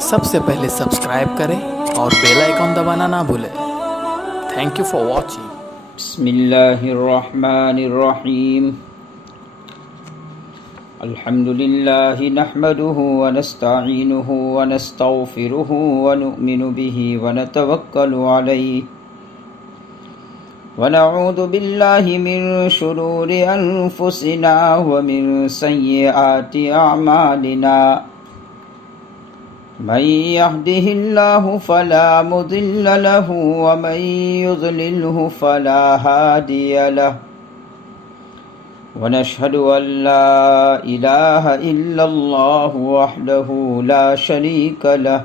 سب سے پہلے سبسکرائب کریں اور بیل آئیکن دبانا نہ بھولیں۔ Thank you for watching. بسم اللہ الرحمن الرحیم۔ الحمد للہ نحمده ونستعینه ونستغفره ونؤمن به ونتوکل علیہ ونعوذ باللہ من شرور انفسنا ومن سیئات اعمالنا، من يهده الله فلا مضل له ومن يضلله فلا هادي له، ونشهد أن لا إله إلا الله وحده لا شريك له،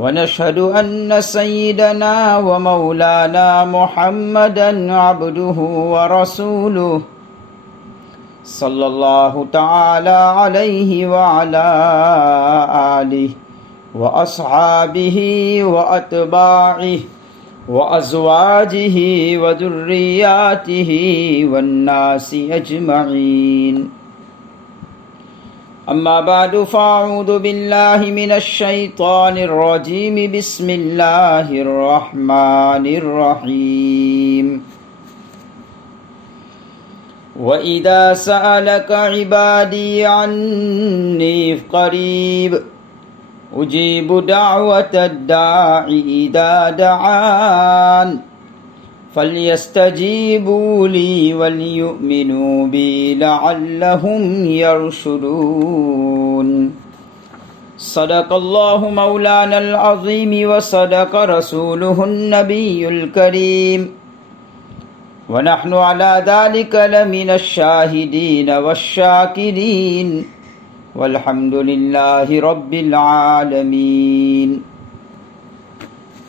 ونشهد أن سيدنا ومولانا محمدا عبده ورسوله صلی اللہ تعالی علیہ وعلا آلہ واصحابہ واتباعہ وازواجہ وذریاتہ والناس اجمعین، اما بعد فاعوذ باللہ من الشیطان الرجیم، بسم اللہ الرحمن الرحیم۔ وَإِذَا سَأَلَكَ عِبَادِي عَنِّي قَرِيبٌ أُجِيبُ دَعْوَةَ الدَّاعِ إِذَا دَعَانِ فَلْيَسْتَجِيبُوا لِي وَلْيُؤْمِنُوا بِي لَعَلَّهُمْ يَرْشُدُونَ۔ صدق اللہ مولانا العظیم وصدق رسولہ النبی الکریم، ونحن على ذلك لمن الشاہدین والشاکرین، والحمد للہ رب العالمین۔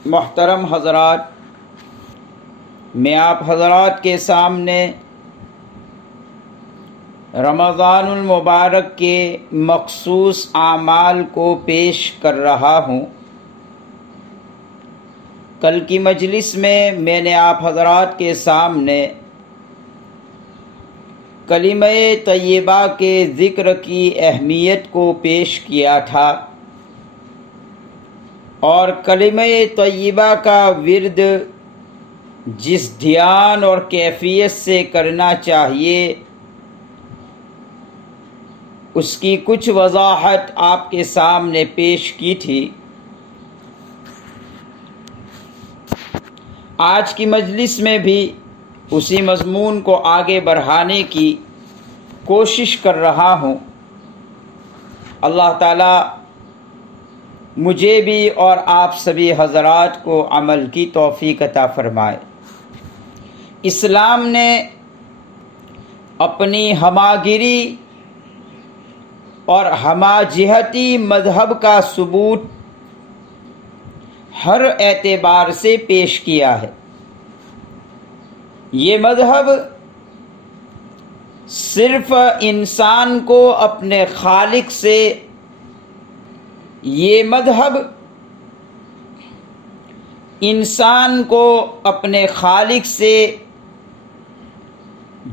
محترم حضرات، میں آپ حضرات کے سامنے رمضان المبارک کے مخصوص اعمال کو پیش کر رہا ہوں۔ کل کی مجلس میں نے آپ حضرات کے سامنے کلمہ طیبہ کے ذکر کی اہمیت کو پیش کیا تھا، اور کلمہ طیبہ کا ورد جس دھیان اور کیفیت سے کرنا چاہیے اس کی کچھ وضاحت آپ کے سامنے پیش کی تھی۔ آج کی مجلس میں بھی اسی مضمون کو آگے بڑھانے کی کوشش کر رہا ہوں۔ اللہ تعالی مجھے بھی اور آپ سبھی حضرات کو عمل کی توفیق عطا فرمائے۔ اسلام نے اپنی ہماگیری اور ہماجہتی مذہب کا ثبوت ہر اعتبار سے پیش کیا ہے۔ یہ مذہب صرف انسان کو اپنے خالق سے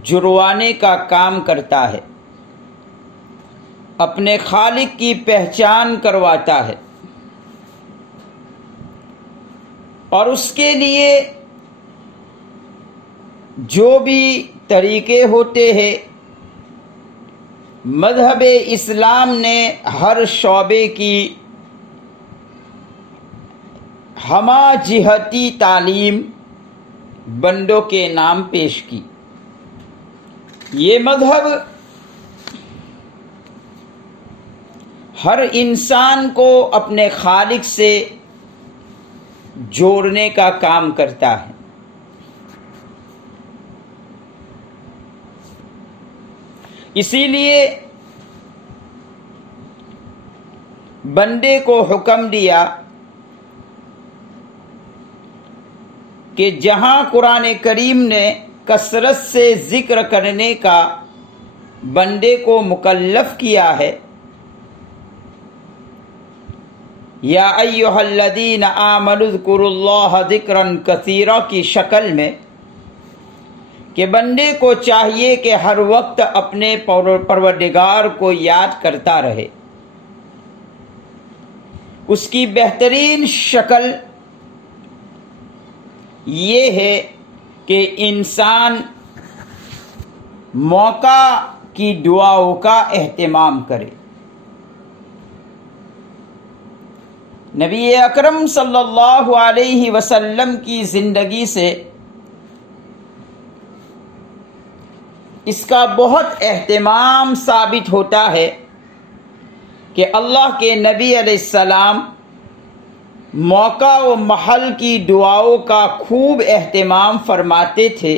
جڑوانے کا کام کرتا ہے، اپنے خالق کی پہچان کرواتا ہے، اور اس کے لیے جو بھی طریقے ہوتے ہیں مذہب اسلام نے ہر شعبے کی ہمہ جہتی تعلیم بندوں کے نام پیش کی۔ یہ مذہب ہر انسان کو اپنے خالق سے جوڑنے کا کام کرتا ہے۔ اسی لیے بندے کو حکم دیا کہ جہاں قرآن کریم نے کثرت سے ذکر کرنے کا بندے کو مکلف کیا ہے، یا ایھا الذین آمنوا اذکروا اللہ ذکرا کثیرا کی شکل میں، کہ بندے کو چاہیے کہ ہر وقت اپنے پروردگار کو یاد کرتا رہے۔ اس کی بہترین شکل یہ ہے کہ انسان موقع کی دعاؤں کا اہتمام کرے۔ نبی اکرم صلی اللہ علیہ وسلم کی زندگی سے اس کا بہت اہتمام ثابت ہوتا ہے کہ اللہ کے نبی علیہ السلام موقع و محل کی دعاؤں کا خوب اہتمام فرماتے تھے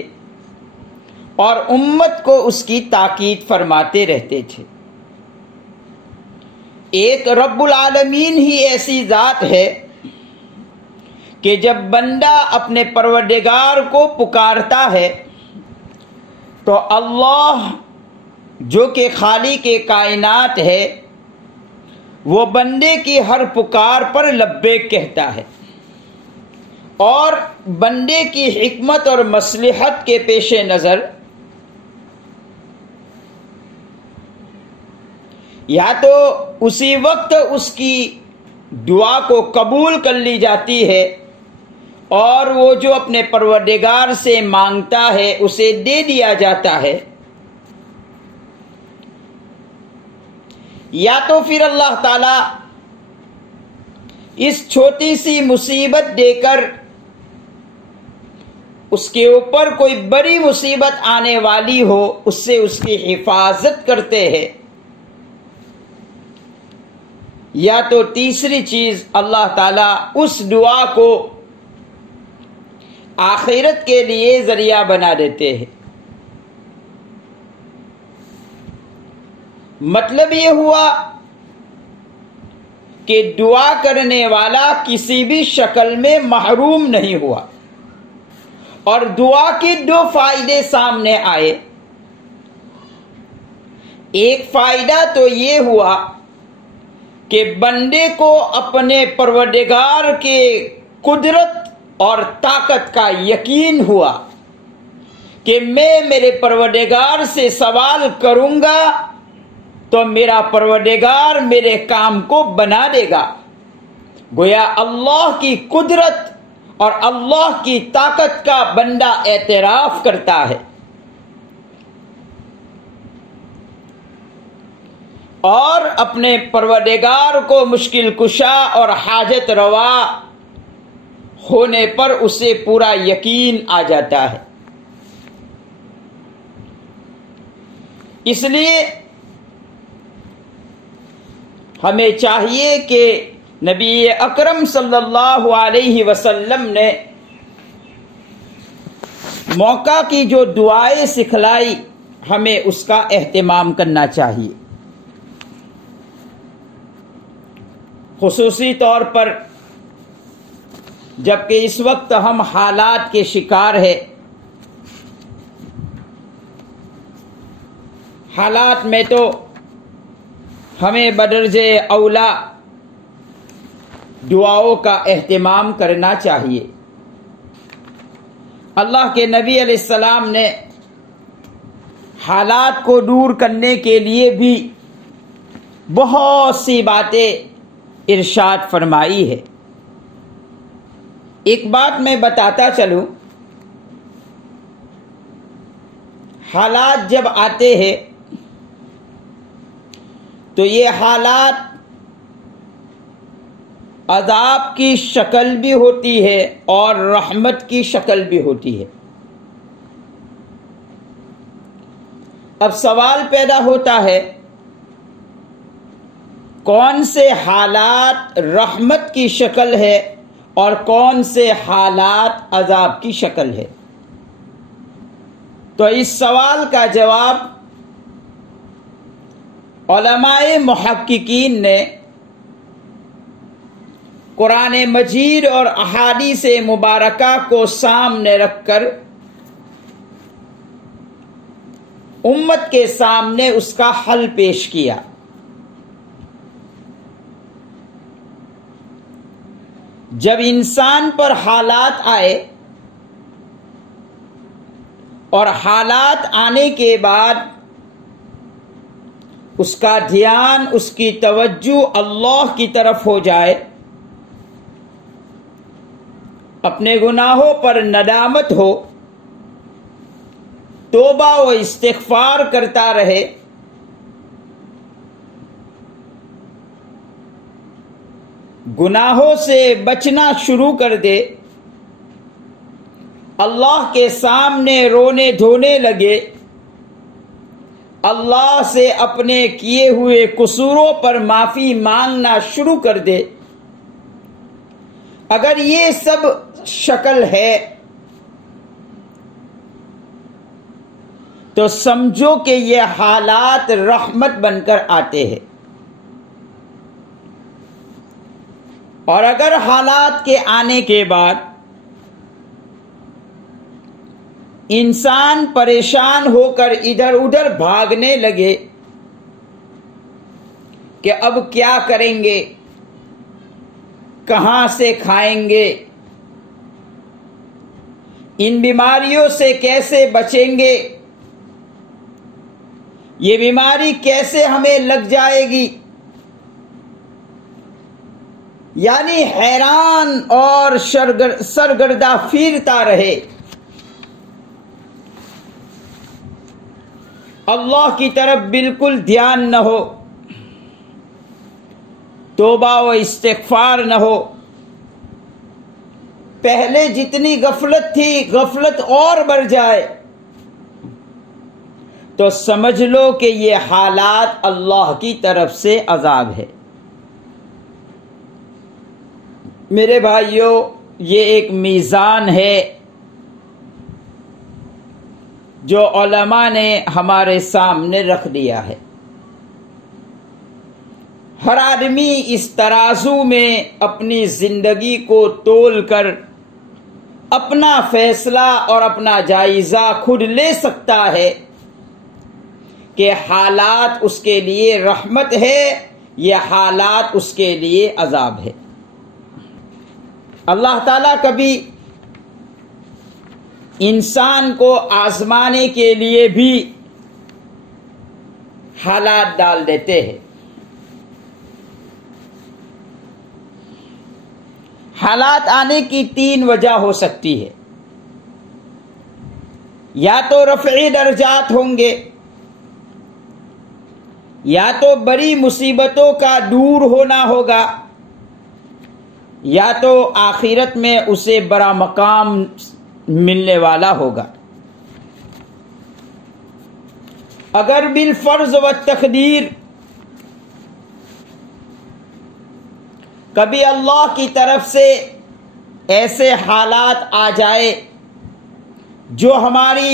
اور امت کو اس کی تاکید فرماتے رہتے تھے۔ ایک رب العالمین ہی ایسی ذات ہے کہ جب بندہ اپنے پروردگار کو پکارتا ہے تو اللہ جو کہ خالق کائنات ہے وہ بندے کی ہر پکار پر لبیک کہتا ہے، اور بندے کی حکمت اور مصلحت کے پیش نظر یا تو اسی وقت اس کی دعا کو قبول کر لی جاتی ہے اور وہ جو اپنے پروردگار سے مانگتا ہے اسے دے دیا جاتا ہے، یا تو پھر اللہ تعالی اس چھوٹی سی مصیبت دے کر اس کے اوپر کوئی بڑی مصیبت آنے والی ہو اس سے اس کی حفاظت کرتے ہیں، یا تو تیسری چیز اللہ تعالیٰ اس دعا کو آخرت کے لیے ذریعہ بنا دیتے ہیں۔ مطلب یہ ہوا کہ دعا کرنے والا کسی بھی شکل میں محروم نہیں ہوا، اور دعا کے دو فائدے سامنے آئے۔ ایک فائدہ تو یہ ہوا کہ بندے کو اپنے پروردگار کے قدرت اور طاقت کا یقین ہوا کہ میں میرے پروردگار سے سوال کروں گا تو میرا پروردگار میرے کام کو بنا دے گا۔ گویا اللہ کی قدرت اور اللہ کی طاقت کا بندہ اعتراف کرتا ہے، اور اپنے پروردگار کو مشکل کشا اور حاجت روا ہونے پر اسے پورا یقین آ جاتا ہے۔ اس لیے ہمیں چاہیے کہ نبی اکرم صلی اللہ علیہ وسلم نے موقع کی جو دعائیں سکھلائی ہمیں اس کا اہتمام کرنا چاہیے، خصوصی طور پر جبکہ اس وقت ہم حالات کے شکار ہیں۔ حالات میں تو ہمیں بدرجہ اولا دعاؤں کا اہتمام کرنا چاہیے۔ اللہ کے نبی علیہ السلام نے حالات کو دور کرنے کے لیے بھی بہت سی باتیں ارشاد فرمائی ہے۔ ایک بات میں بتاتا چلوں، حالات جب آتے ہیں تو یہ حالات عذاب کی شکل بھی ہوتی ہے اور رحمت کی شکل بھی ہوتی ہے۔ اب سوال پیدا ہوتا ہے کون سے حالات رحمت کی شکل ہے اور کون سے حالات عذاب کی شکل ہے؟ تو اس سوال کا جواب علماء محققین نے قرآن مجید اور احادیث مبارکہ کو سامنے رکھ کر امت کے سامنے اس کا حل پیش کیا۔ جب انسان پر حالات آئے اور حالات آنے کے بعد اس کا دھیان، اس کی توجہ اللہ کی طرف ہو جائے اپنے گناہوں پر ندامت ہو، توبہ و استغفار کرتا رہے، گناہوں سے بچنا شروع کر دے، اللہ کے سامنے رونے دھونے لگے، اللہ سے اپنے کیے ہوئے قصوروں پر معافی مانگنا شروع کر دے، اگر یہ سب شکل ہے تو سمجھو کہ یہ حالات رحمت بن کر آتے ہیں، اور اگر حالات کے آنے کے بعد انسان پریشان ہو کر ادھر ادھر بھاگنے لگے کہ اب کیا کریں گے، کہاں سے کھائیں گے، ان بیماریوں سے کیسے بچیں گے، یہ بیماری کیسے ہمیں لگ جائے گی، یعنی حیران اور سرگردہ پھرتا رہے، اللہ کی طرف بالکل دھیان نہ ہو، توبہ و استغفار نہ ہو، پہلے جتنی غفلت تھی غفلت اور بڑھ جائے، تو سمجھ لو کہ یہ حالات اللہ کی طرف سے عذاب ہے۔ میرے بھائیوں، یہ ایک میزان ہے جو علماء نے ہمارے سامنے رکھ دیا ہے۔ ہر آدمی اس ترازو میں اپنی زندگی کو تول کر اپنا فیصلہ اور اپنا جائزہ خود لے سکتا ہے کہ حالات اس کے لیے رحمت ہے، یہ حالات اس کے لیے عذاب ہے۔ اللہ تعالیٰ کبھی انسان کو آزمانے کے لیے بھی حالات ڈال دیتے ہیں۔ حالات آنے کی 3 وجہ ہو سکتی ہے، یا تو رفعی درجات ہوں گے، یا تو بڑی مصیبتوں کا دور ہونا ہوگا، یا تو آخرت میں اسے بڑا مقام ملنے والا ہوگا۔ اگر بالفرض و تقدیر کبھی اللہ کی طرف سے ایسے حالات آ جائے جو ہماری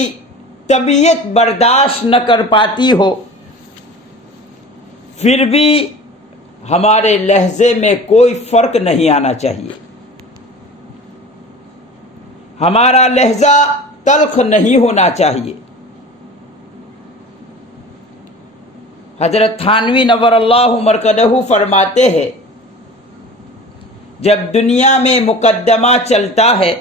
طبیعت برداشت نہ کر پاتی ہو، پھر بھی ہمارے لہجے میں کوئی فرق نہیں آنا چاہیے، ہمارا لہجہ تلخ نہیں ہونا چاہیے۔ حضرت تھانوی نور اللہ مرکزہ فرماتے ہیں، جب دنیا میں مقدمہ چلتا ہے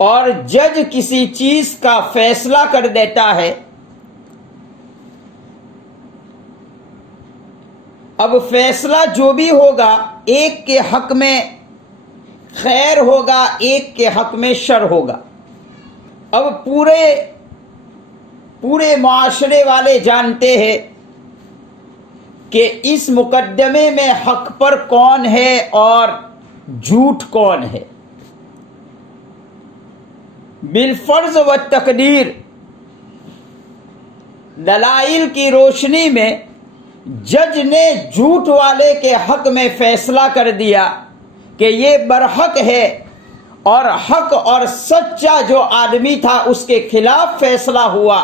اور جج کسی چیز کا فیصلہ کر دیتا ہے، اب فیصلہ جو بھی ہوگا ایک کے حق میں خیر ہوگا، ایک کے حق میں شر ہوگا۔ اب پورے معاشرے والے جانتے ہیں کہ اس مقدمے میں حق پر کون ہے اور جھوٹ کون ہے۔ بالفرض و تقدیر دلائل کی روشنی میں جج نے جھوٹ والے کے حق میں فیصلہ کر دیا کہ یہ برحق ہے، اور حق اور سچا جو آدمی تھا اس کے خلاف فیصلہ ہوا،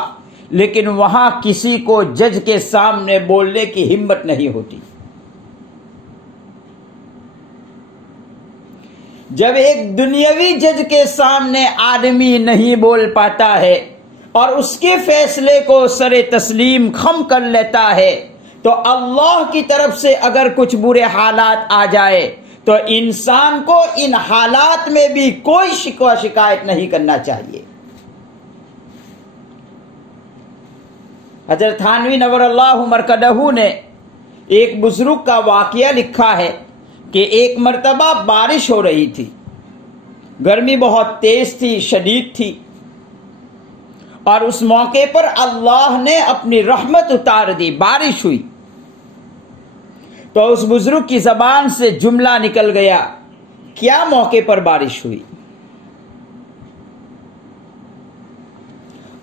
لیکن وہاں کسی کو جج کے سامنے بولنے کی ہمت نہیں ہوتی۔ جب ایک دنیاوی جج کے سامنے آدمی نہیں بول پاتا ہے اور اس کے فیصلے کو سر تسلیم خم کر لیتا ہے، تو اللہ کی طرف سے اگر کچھ برے حالات آ جائے تو انسان کو ان حالات میں بھی کوئی شکوہ شکایت نہیں کرنا چاہیے۔ حضرت تھانوی نور اللہ مرکزہ نے ایک بزرگ کا واقعہ لکھا ہے کہ ایک مرتبہ بارش ہو رہی تھی، گرمی بہت تیز تھی، شدید تھی، اور اس موقع پر اللہ نے اپنی رحمت اتار دی، بارش ہوئی۔ تو اس بزرگ کی زبان سے جملہ نکل گیا، کیا موقع پر بارش ہوئی؟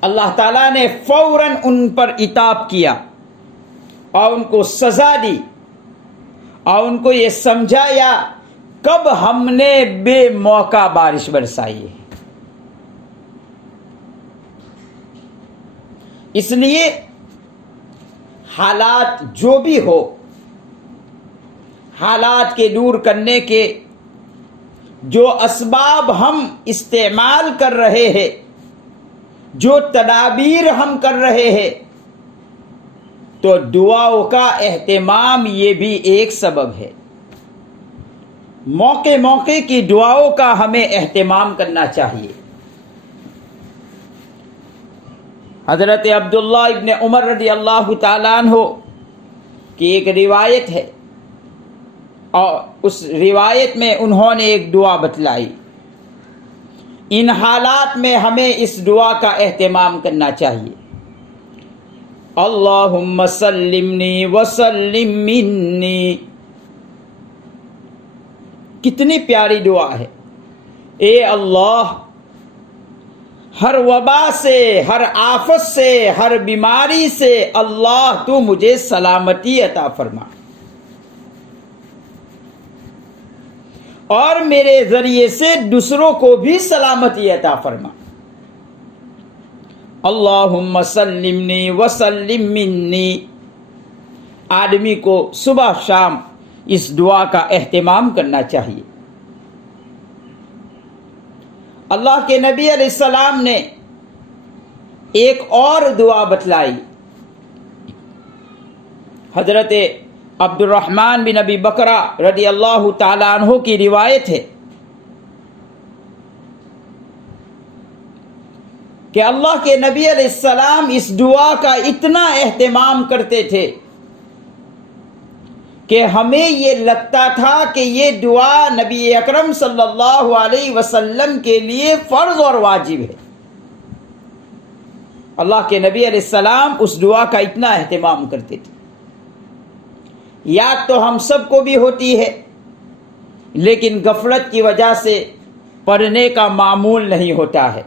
اللہ تعالیٰ نے فوراً ان پر عتاب کیا اور ان کو سزا دی اور ان کو یہ سمجھایا کب ہم نے بے موقع بارش برسائی ہے۔ اس لیے حالات جو بھی ہو، حالات کے دور کرنے کے جو اسباب ہم استعمال کر رہے ہیں، جو تدابیر ہم کر رہے ہیں، تو دعاؤں کا اہتمام یہ بھی ایک سبب ہے۔ موقع موقع کی دعاؤں کا ہمیں اہتمام کرنا چاہیے۔ حضرت عبداللہ ابن عمر رضی اللہ تعالیٰ عنہ کی ایک روایت ہے، اور اس روایت میں انہوں نے ایک دعا بتلائی۔ ان حالات میں ہمیں اس دعا کا اہتمام کرنا چاہیے۔ اللہم سلمنی وسلم منی، کتنی پیاری دعا ہے۔ اے اللہ، ہر وبا سے، ہر آفت سے، ہر بیماری سے اللہ تو مجھے سلامتی عطا فرما، اور میرے ذریعے سے دوسروں کو بھی سلامتی عطا فرما۔ اللہم سلمنی وسلم منی۔ آدمی کو صبح شام اس دعا کا اہتمام کرنا چاہیے۔ اللہ کے نبی علیہ السلام نے ایک اور دعا بتلائی۔ حضرت عبد الرحمن بن ابی بکرہ رضی اللہ تعالی عنہ کی روایت ہے کہ اللہ کے نبی علیہ السلام اس دعا کا اتنا اہتمام کرتے تھے کہ ہمیں یہ لگتا تھا کہ یہ دعا نبی اکرم صلی اللہ علیہ وسلم کے لیے فرض اور واجب ہے۔ اللہ کے نبی علیہ السلام اس دعا کا اتنا اہتمام کرتے تھے۔ یاد تو ہم سب کو بھی ہوتی ہے، لیکن غفلت کی وجہ سے پڑھنے کا معمول نہیں ہوتا ہے۔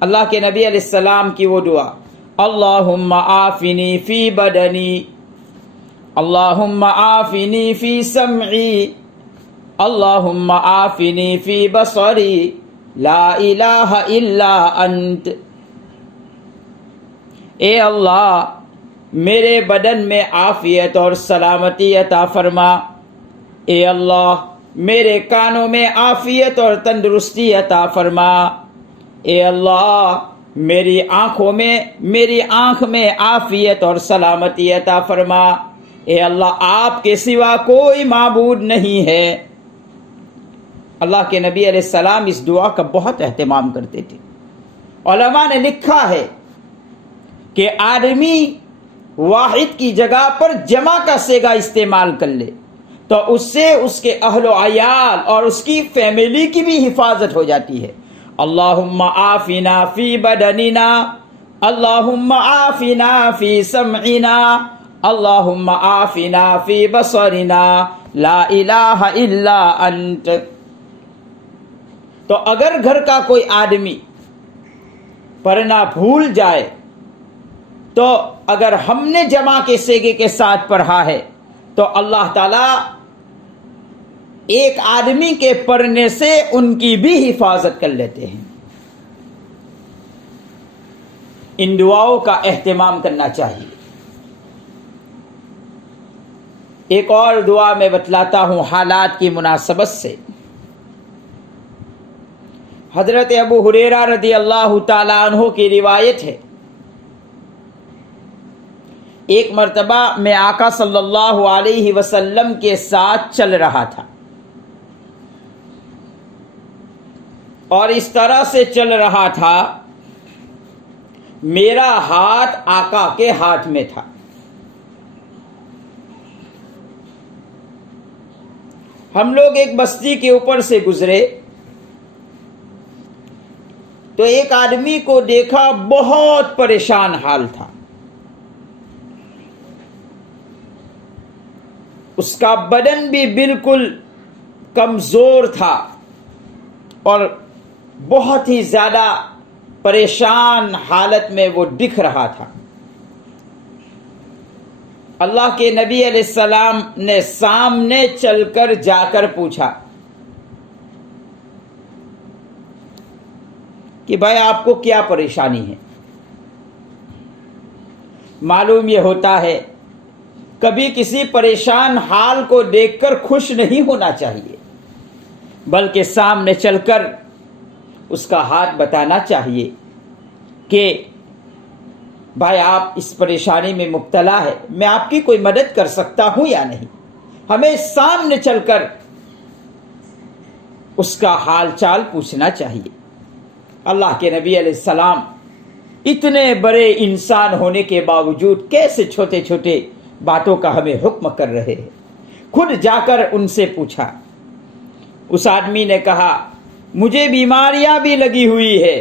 اللہ کے نبی علیہ السلام کی وہ دعا، اللہم عافنی فی بدنی، اللہم عافنی فی سمعی، اللہم عافنی فی بصری، لا الہ الا انت۔ اے اللہ، میرے بدن میں عافیت اور سلامتی عطا فرما۔ اے اللہ، میرے کانوں میں عافیت اور تندرستی عطا فرما۔ اے اللہ، میری آنکھ میں عافیت اور سلامتی عطا فرما۔ اے اللہ، آپ کے سوا کوئی معبود نہیں ہے۔ اللہ کے نبی علیہ السلام اس دعا کا بہت اہتمام کرتے تھے۔ علماء نے لکھا ہے کہ آدمی واحد کی جگہ پر جمع کا صیغہ استعمال کر لے تو اس سے اس کے اہل و عیال اور اس کی فیملی کی بھی حفاظت ہو جاتی ہے۔ اللہم عافنا فی بدننا، اللہم عافنا فی سمعنا، اللہم عافنا فی بصرنا، لا الہ الا انت۔ تو اگر گھر کا کوئی آدمی پڑھنا بھول جائے تو اگر ہم نے جمع کے صیغے کے ساتھ پڑھا ہے تو اللہ تعالیٰ ایک آدمی کے پڑھنے سے ان کی بھی حفاظت کر لیتے ہیں۔ ان دعاؤں کا اہتمام کرنا چاہیے۔ ایک اور دعا میں بتلاتا ہوں حالات کی مناسبت سے۔ حضرت ابو ہریرہ رضی اللہ تعالی عنہ کی روایت ہے، ایک مرتبہ میں آقا صلی اللہ علیہ وسلم کے ساتھ چل رہا تھا، اور اس طرح سے چل رہا تھا، میرا ہاتھ آقا کے ہاتھ میں تھا، ہم لوگ ایک بستی کے اوپر سے گزرے تو ایک آدمی کو دیکھا، بہت پریشان حال تھا. اس کا بدن بھی بالکل کمزور تھا اور بہت ہی زیادہ پریشان حالت میں وہ دکھ رہا تھا. اللہ کے نبی علیہ السلام نے سامنے چل کر جا کر پوچھا کہ بھائی آپ کو کیا پریشانی ہے؟ معلوم یہ ہوتا ہے کبھی کسی پریشان حال کو دیکھ کر خوش نہیں ہونا چاہیے، بلکہ سامنے چل کر اس کا ہاتھ بتانا چاہیے کہ بھائی آپ اس پریشانی میں مبتلا ہے، میں آپ کی کوئی مدد کر سکتا ہوں یا نہیں. ہمیں سامنے چل کر اس کا حال چال پوچھنا چاہیے. اللہ کے نبی علیہ السلام اتنے بڑے انسان ہونے کے باوجود کیسے چھوٹے چھوٹے باتوں کا ہمیں حکم کر رہے ہیں. خود جا کر ان سے پوچھا. اس آدمی نے کہا مجھے بیماریاں بھی لگی ہوئی ہے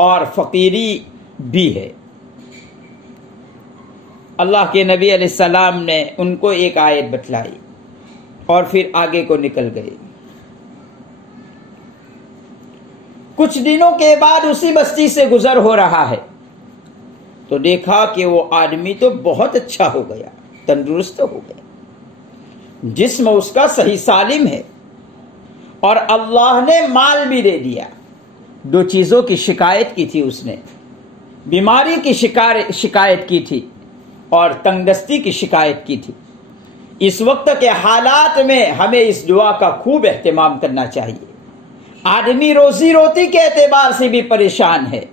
اور فقیری بھی ہے. اللہ کے نبی علیہ السلام نے ان کو ایک آیت بتلائی اور پھر آگے کو نکل گئے. کچھ دنوں کے بعد اسی بستی سے گزر ہو رہا ہے تو دیکھا کہ وہ آدمی تو بہت اچھا ہو گیا، تندرست ہو گیا، جسم اس کا صحیح سالم ہے اور اللہ نے مال بھی دے دیا. 2 چیزوں کی شکایت کی تھی اس نے، بیماری کی شکایت کی تھی اور تنگدستی کی شکایت کی تھی. اس وقت کے حالات میں ہمیں اس دعا کا خوب اہتمام کرنا چاہیے. آدمی روزی روٹی کے اعتبار سے بھی پریشان ہے،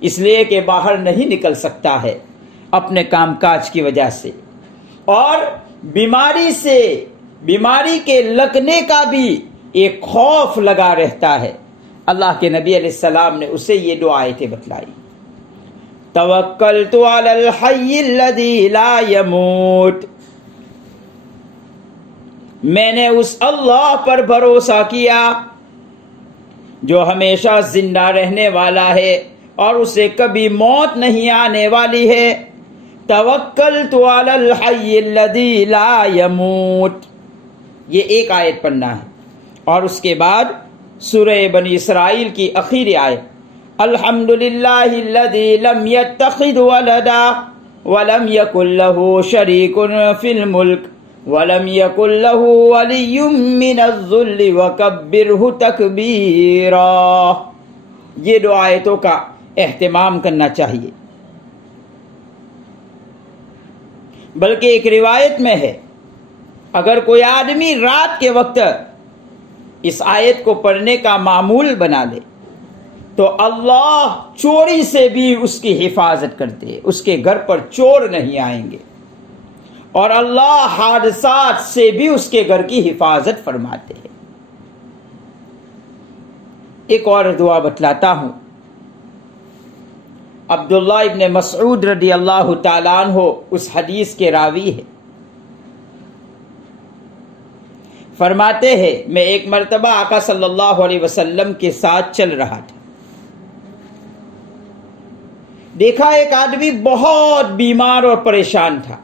اس لیے کہ باہر نہیں نکل سکتا ہے اپنے کام کاج کی وجہ سے، اور بیماری کے لگنے کا بھی ایک خوف لگا رہتا ہے. اللہ کے نبی علیہ السلام نے اسے یہ 2 آیتیں بتلائی. توکلت علی الحی الذی لا یموت، میں نے اس اللہ پر بھروسہ کیا جو ہمیشہ زندہ رہنے والا ہے اور اسے کبھی موت نہیں آنے والی ہے. توکلت علی الحی الذی لا یموت، یہ ایک آیت پڑھنا ہے. اور اس کے بعد سورہ بنی اسرائیل کی آخری آیت، الحمدللہ الذی لم یتخذ ولدا ولم یکن له شریک فی الملک ولم یکن له ولی من الذل وکبرہ تکبیرا. یہ 2 آیتوں کا اہتمام کرنا چاہیے. بلکہ ایک روایت میں ہے اگر کوئی آدمی رات کے وقت اس آیت کو پڑھنے کا معمول بنا لے تو اللہ چوری سے بھی اس کی حفاظت کرتے، اس کے گھر پر چور نہیں آئیں گے، اور اللہ حادثات سے بھی اس کے گھر کی حفاظت فرماتے ہیں. ایک اور دعا بتلاتا ہوں. عبداللہ ابن مسعود رضی اللہ تعالیٰ عنہ اس حدیث کے راوی ہے. فرماتے ہیں میں ایک مرتبہ آقا صلی اللہ علیہ وسلم کے ساتھ چل رہا تھا، دیکھا ایک آدمی بہت بیمار اور پریشان تھا.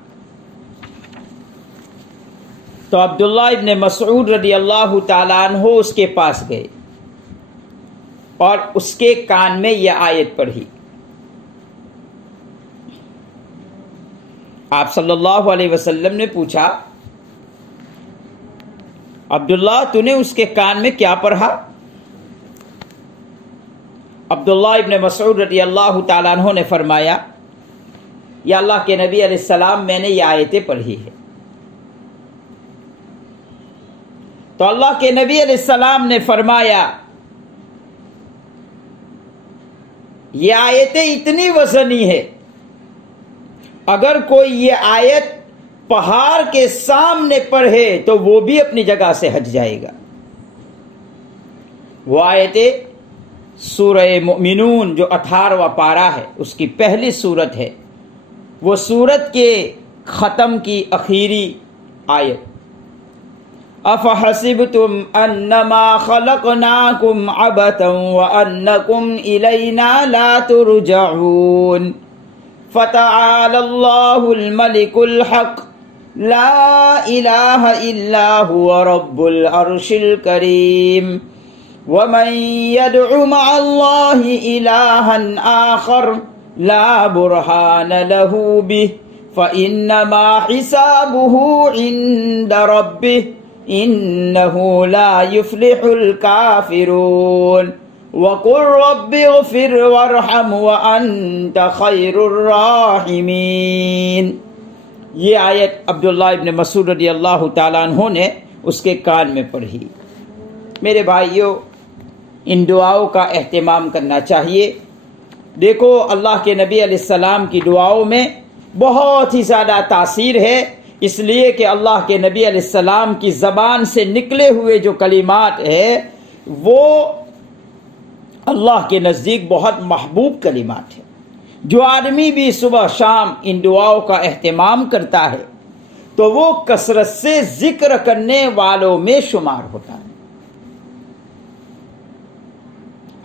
تو عبداللہ ابن مسعود رضی اللہ تعالیٰ عنہ اس کے پاس گئے اور اس کے کان میں یہ آیت پڑھی. آپ صلی اللہ علیہ وسلم نے پوچھا عبداللہ تو نے اس کے کان میں کیا پڑھا؟ عبداللہ ابن مسعود رضی اللہ تعالیٰ عنہ نے فرمایا یا اللہ کے نبی علیہ السلام میں نے یہ آیتیں پڑھی ہے. تو اللہ کے نبی علیہ السلام نے فرمایا یہ آیتیں اتنی وزنی ہے، اگر کوئی یہ آیت پہاڑ کے سامنے پڑھے تو وہ بھی اپنی جگہ سے ہٹ جائے گا. وہ آیتیں سورہ مؤمنون جو 18واں پارہ ہے اس کی پہلی سورت ہے، وہ سورت کے ختم کی آخری آیت. افحسبتم انما خلقناکم عبثا وانکم الینا لا ترجعون فتعالى الله الملك الحق لا الہ الا هو رب العرش الکریم ومن يدع مع الله الہا آخر لا برہان له به فإنما حسابه عند ربه إنه لا يفلح الكافرون وقل رب اغفر وارحم وأنت خير الراحمين۔ یہ آیت عبداللہ ابن مسعود رضی اللہ تعالیٰ عنہ نے اس کے کان میں پڑھی۔ میرے بھائیوں، ان دعاؤں کا اہتمام کرنا چاہیے۔ دیکھو، اللہ کے نبی علیہ السلام کی دعاؤں میں بہت ہی زیادہ تاثیر ہے، اس لیے کہ اللہ کے نبی علیہ السلام کی زبان سے نکلے ہوئے جو کلمات ہیں وہ اللہ کے نزدیک بہت محبوب کلمات ہیں۔ جو آدمی بھی صبح شام ان دعاؤں کا اہتمام کرتا ہے تو وہ کثرت سے ذکر کرنے والوں میں شمار ہوتا ہے۔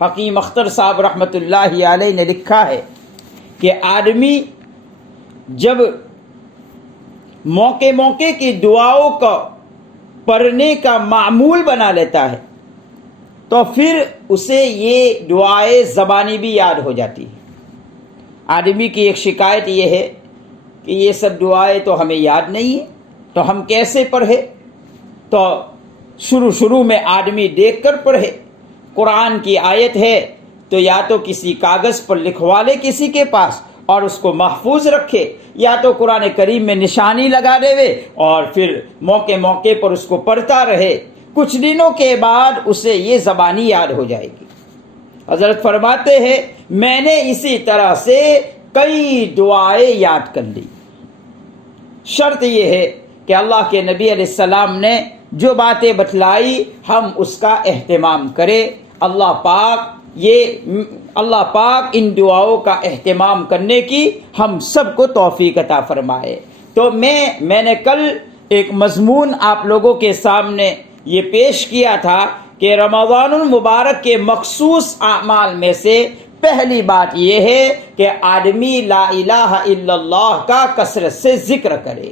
حکیم اختر صاحب رحمۃ اللہ علیہ نے لکھا ہے کہ آدمی جب موقع موقع کی دعاؤں کا پڑھنے کا معمول بنا لیتا ہے تو پھر اسے یہ دعائیں زبانی بھی یاد ہو جاتی ہیں۔ آدمی کی ایک شکایت یہ ہے کہ یہ سب دعائیں تو ہمیں یاد نہیں ہیں، تو ہم کیسے پڑھے؟ تو شروع میں آدمی دیکھ کر پڑھے۔ قرآن کی آیت ہے تو یا تو کسی کاغذ پر لکھوا لے کسی کے پاس اور اس کو محفوظ رکھے، یا تو قرآن کریم میں نشانی لگا دے اور پھر موقع موقع پر اس کو پڑھتا رہے۔ کچھ دنوں کے بعد اسے یہ زبانی یاد ہو جائے گی۔ حضرت فرماتے ہیں میں نے اسی طرح سے کئی دعائیں یاد کر لی۔ شرط یہ ہے کہ اللہ کے نبی علیہ السلام نے جو باتیں بتلائی ہم اس کا اہتمام کریں۔ اللہ پاک ان دعاؤں کا اہتمام کرنے کی ہم سب کو توفیق عطا فرمائے۔ تو میں نے کل ایک مضمون آپ لوگوں کے سامنے یہ پیش کیا تھا کہ رمضان المبارک کے مخصوص اعمال میں سے پہلی بات یہ ہے کہ آدمی لا الہ الا اللہ کا کثرت سے ذکر کرے۔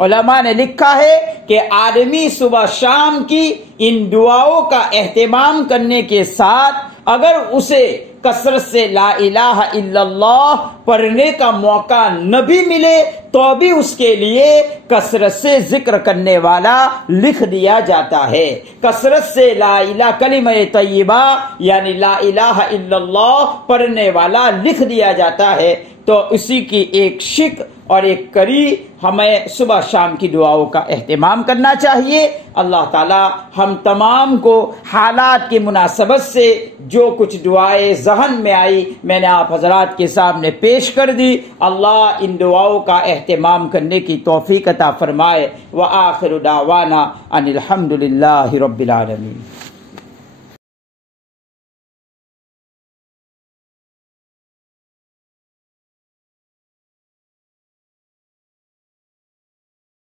علماء نے لکھا ہے کہ آدمی صبح شام کی ان دعاؤں کا اہتمام کرنے کے ساتھ اگر اسے کثرت سے لا الہ الا اللہ پڑھنے کا موقع نہ بھی ملے تو بھی اس کے لیے کثرت سے ذکر کرنے والا لکھ دیا جاتا ہے۔ کثرت سے لا الہ کلمہ طیبہ یعنی لا الہ الا اللہ پڑھنے والا لکھ دیا جاتا ہے۔ تو اسی کی ایک شک اور ایک کری ہمیں صبح شام کی دعاؤں کا اہتمام کرنا چاہیے۔ اللہ تعالی ہم تمام کو حالات کی مناسبت سے جو کچھ دعائیں ذہن میں آئی میں نے آپ حضرات کے سامنے پیش کر دی۔ اللہ ان دعاؤں کا اہتمام کرنے کی توفیق عطا فرمائے۔ وآخر دعوانا ان الحمد للہ رب العالمین۔